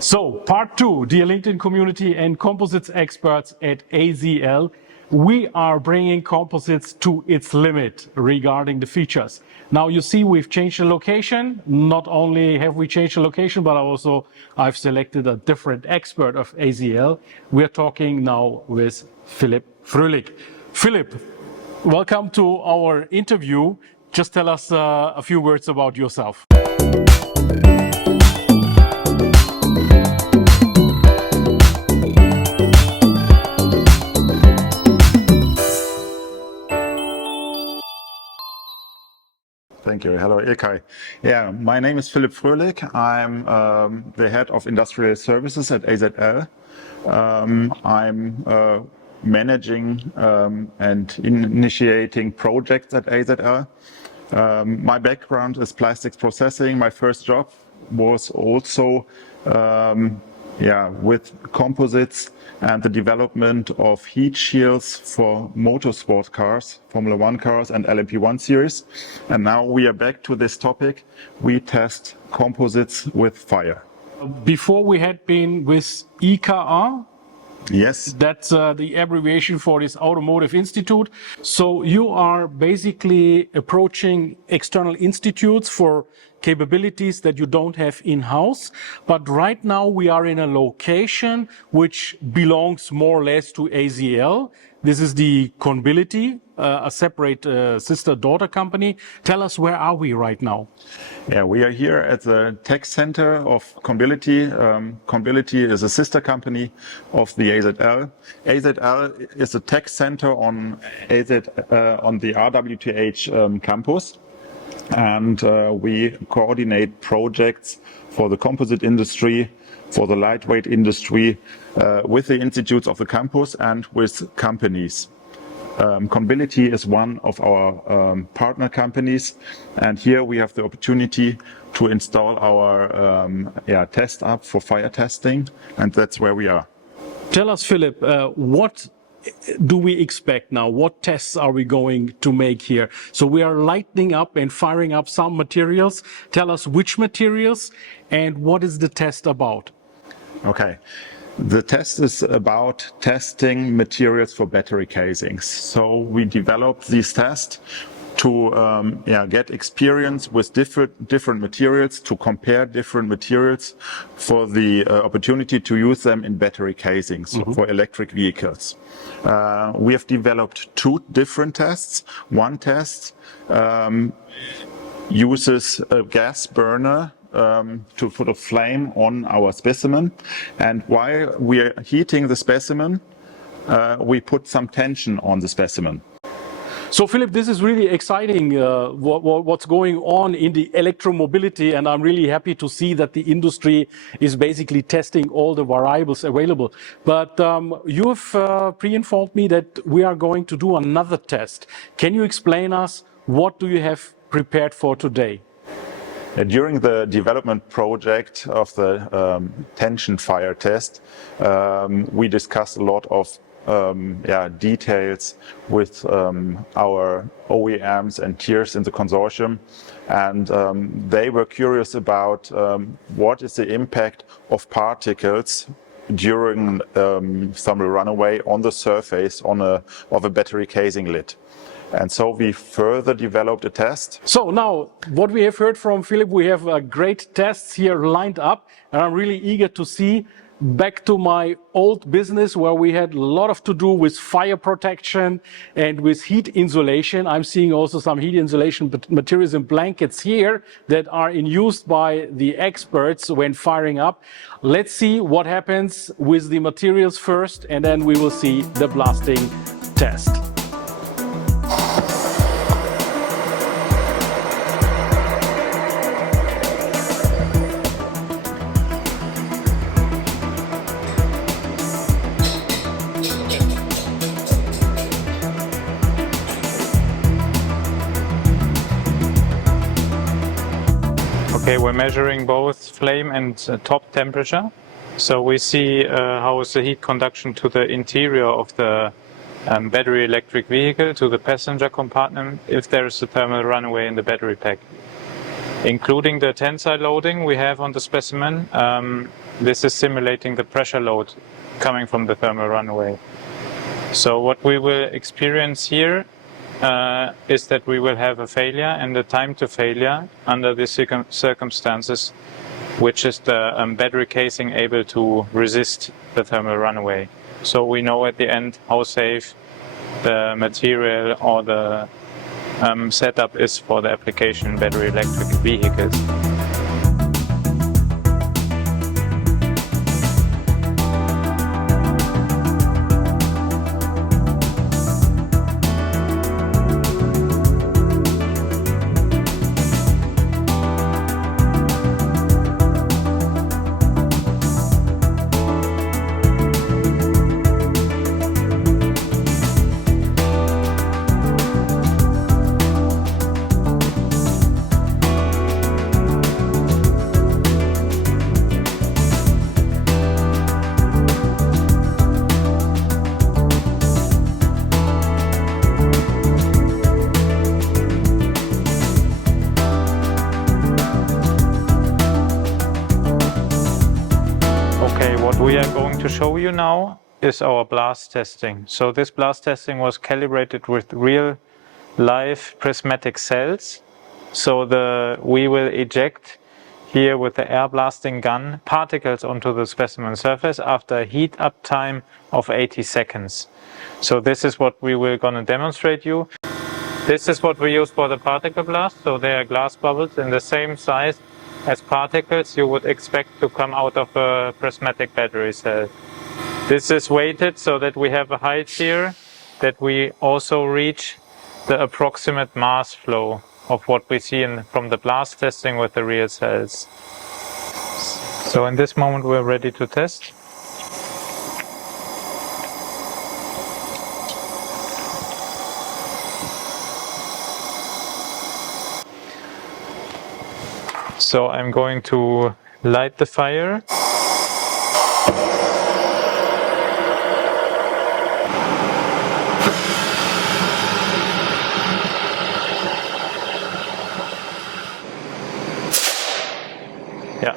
So, part two, dear LinkedIn community and composites experts at AZL, we are bringing composites to its limit regarding the features. Now you see we've changed the location. Not only have we changed the location, but also I've selected a different expert of AZL. We're talking now with Philipp Fröhlich. Philipp, welcome to our interview. Just tell us a few words about yourself. Thank you. Hello, Ilkay. Yeah, my name is Philipp Fröhlich. I'm the head of industrial services at AZL. I'm managing and initiating projects at AZL. My background is plastics processing. My first job was also with composites and the development of heat shields for motorsport cars, Formula One cars and LMP1 series. And now we are back to this topic. We test composites with fire. Before we had been with IKA. Yes. That's the abbreviation for this Automotive Institute. So you are basically approaching external institutes for capabilities that you don't have in-house. But right now we are in a location which belongs more or less to AZL. This is the Conbility, a separate sister-daughter company. Tell us, where are we right now? Yeah, we are here at the tech center of Combility. Combility is a sister company of the AZL. AZL is a tech center on the RWTH campus. And we coordinate projects for the composite industry, for the lightweight industry, with the institutes of the campus and with companies. Combility is one of our partner companies, and here we have the opportunity to install our test up for fire testing, and that's where we are. Tell us, Philipp, what do we expect now? What tests are we going to make here? So we are lighting up and firing up some materials. Tell us which materials and what is the test about? Okay. The test is about testing materials for battery casings. So we developed these tests to get experience with different materials, to compare different materials for the opportunity to use them in battery casings for electric vehicles. We have developed two different tests. One test uses a gas burner to put a flame on our specimen, and while we are heating the specimen, we put some tension on the specimen. So, Philipp, this is really exciting, what's going on in the electromobility, and I'm really happy to see that the industry is basically testing all the variables available. But you have pre-informed me that we are going to do another test. Can you explain us what do you have prepared for today? During the development project of the tension fire test, we discussed a lot of details with our OEMs and tiers in the consortium, and they were curious about what is the impact of particles during some runaway on the surface of a battery casing lid. And so we further developed a test. So now, what we have heard from Philipp, we have great tests here lined up, and I'm really eager to see. Back to my old business where we had a lot of to do with fire protection and with heat insulation. I'm seeing also some heat insulation materials and blankets here that are in use by the experts when firing up. Let's see what happens with the materials first, and then we will see the blasting test. Okay, we're measuring both flame and top temperature. So we see how is the heat conduction to the interior of the battery electric vehicle, to the passenger compartment, if there is a thermal runaway in the battery pack. Including the tensile loading we have on the specimen, this is simulating the pressure load coming from the thermal runaway. So what we will experience here is that we will have a failure, and the time to failure under these circumstances, which is the battery casing able to resist the thermal runaway. So we know at the end how safe the material or the setup is for the application in battery electric vehicles. We are going to show you now is our blast testing. So this blast testing was calibrated with real live prismatic cells. So we will eject here with the air blasting gun particles onto the specimen surface after a heat up time of 80 seconds. So this is what we will gonna demonstrate you. This is what we use for the particle blast. So they are glass bubbles in the same size as particles you would expect to come out of a prismatic battery cell. This is weighted so that we have a height here, that we also reach the approximate mass flow of what we see from the blast testing with the real cells. So in this moment we're ready to test. So I'm going to light the fire. Yeah.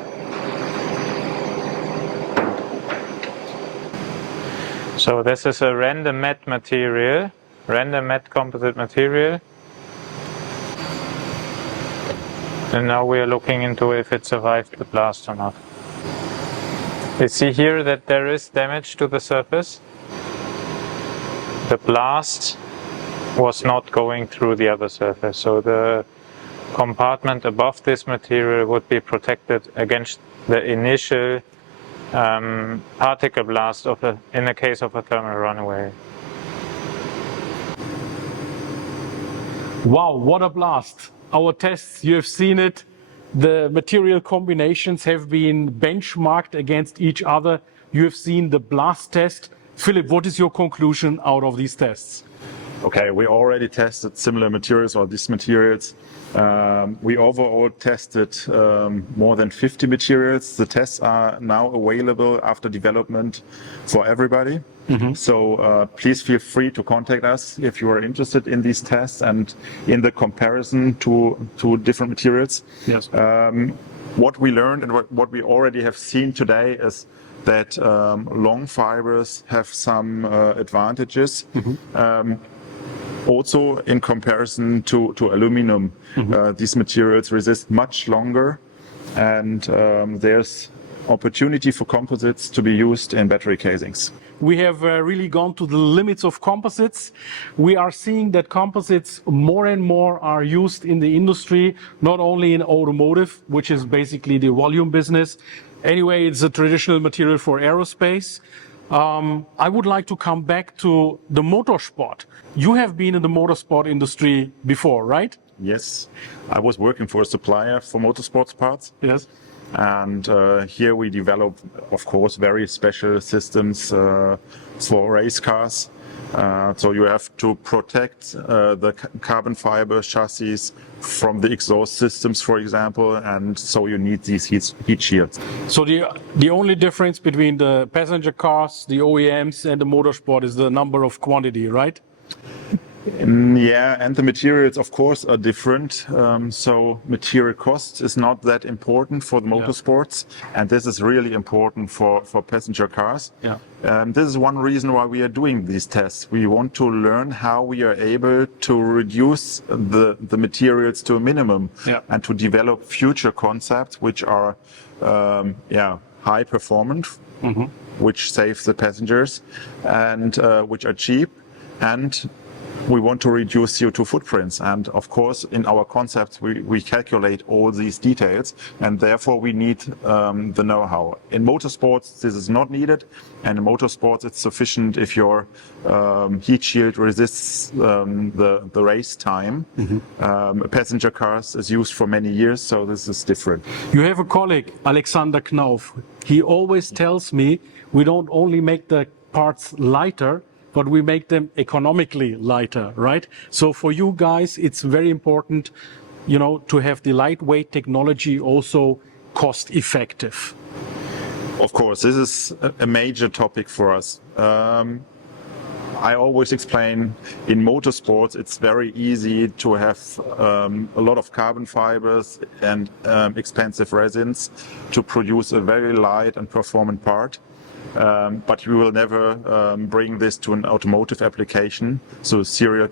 So this is a random matte material, random matte composite material. And now we are looking into if it survived the blast or not. You see here that there is damage to the surface. The blast was not going through the other surface, so the compartment above this material would be protected against the initial particle blast in the case of a thermal runaway. Wow, what a blast! Our tests, you have seen it, the material combinations have been benchmarked against each other. You have seen the blast test. Philip, what is your conclusion out of these tests? Okay, we already tested similar materials or these materials. We overall tested more than 50 materials. The tests are now available after development for everybody. So please feel free to contact us if you are interested in these tests and in the comparison to different materials. Yes. What we learned and what we already have seen today is that long fibers have some advantages. Also, in comparison to aluminum, these materials resist much longer, and there's opportunity for composites to be used in battery casings. We have really gone to the limits of composites. We are seeing that composites more and more are used in the industry, not only in automotive, which is basically the volume business. Anyway, it's a traditional material for aerospace. I would like to come back to the motorsport. You have been in the motorsport industry before, right? Yes, I was working for a supplier for motorsports parts. Yes. And here we develop, of course, very special systems for race cars. So you have to protect the carbon fiber chassis from the exhaust systems, for example, and so you need these heat shields. So the only difference between the passenger cars, the OEMs, and the motorsport is the number of quantity, right? Yeah, and the materials, of course, are different. So material cost is not that important for the motorsports, and this is really important for passenger cars. Yeah. This is one reason why we are doing these tests. We want to learn how we are able to reduce the materials to a minimum, and to develop future concepts which are high performance, which saves the passengers, and which are cheap, and we want to reduce CO2 footprints. And of course, in our concepts, we calculate all these details, and therefore we need the know-how. In motorsports, this is not needed, and in motorsports, it's sufficient if your heat shield resists the race time. Passenger cars is used for many years, so this is different. You have a colleague, Alexander Knauf. He always tells me we don't only make the parts lighter, but we make them economically lighter, right? So for you guys, it's very important, you know, to have the lightweight technology also cost effective. Of course, this is a major topic for us. I always explain in motorsports, it's very easy to have a lot of carbon fibers and expensive resins to produce a very light and performant part. But you will never bring this to an automotive application, so serial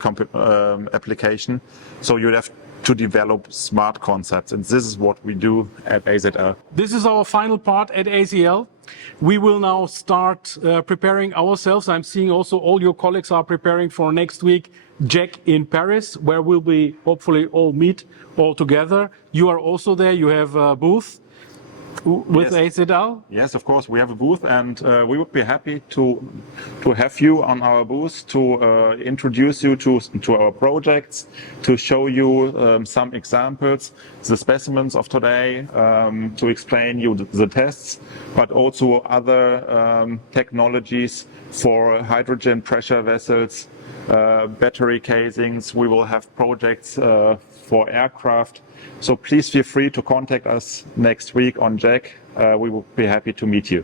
application. So you have to develop smart concepts, and this is what we do at AZL. This is our final part at AZL. We will now start preparing ourselves. I'm seeing also all your colleagues are preparing for next week, JEC in Paris, where we'll be hopefully all meet all together. You are also there. You have a booth with AZL? Yes, of course, we have a booth, and we would be happy to have you on our booth to introduce you to our projects, to show you some examples, the specimens of today, to explain you the tests, but also other technologies for hydrogen pressure vessels, battery casings. We will have projects for aircraft. So please feel free to contact us next week on JEC. We will be happy to meet you.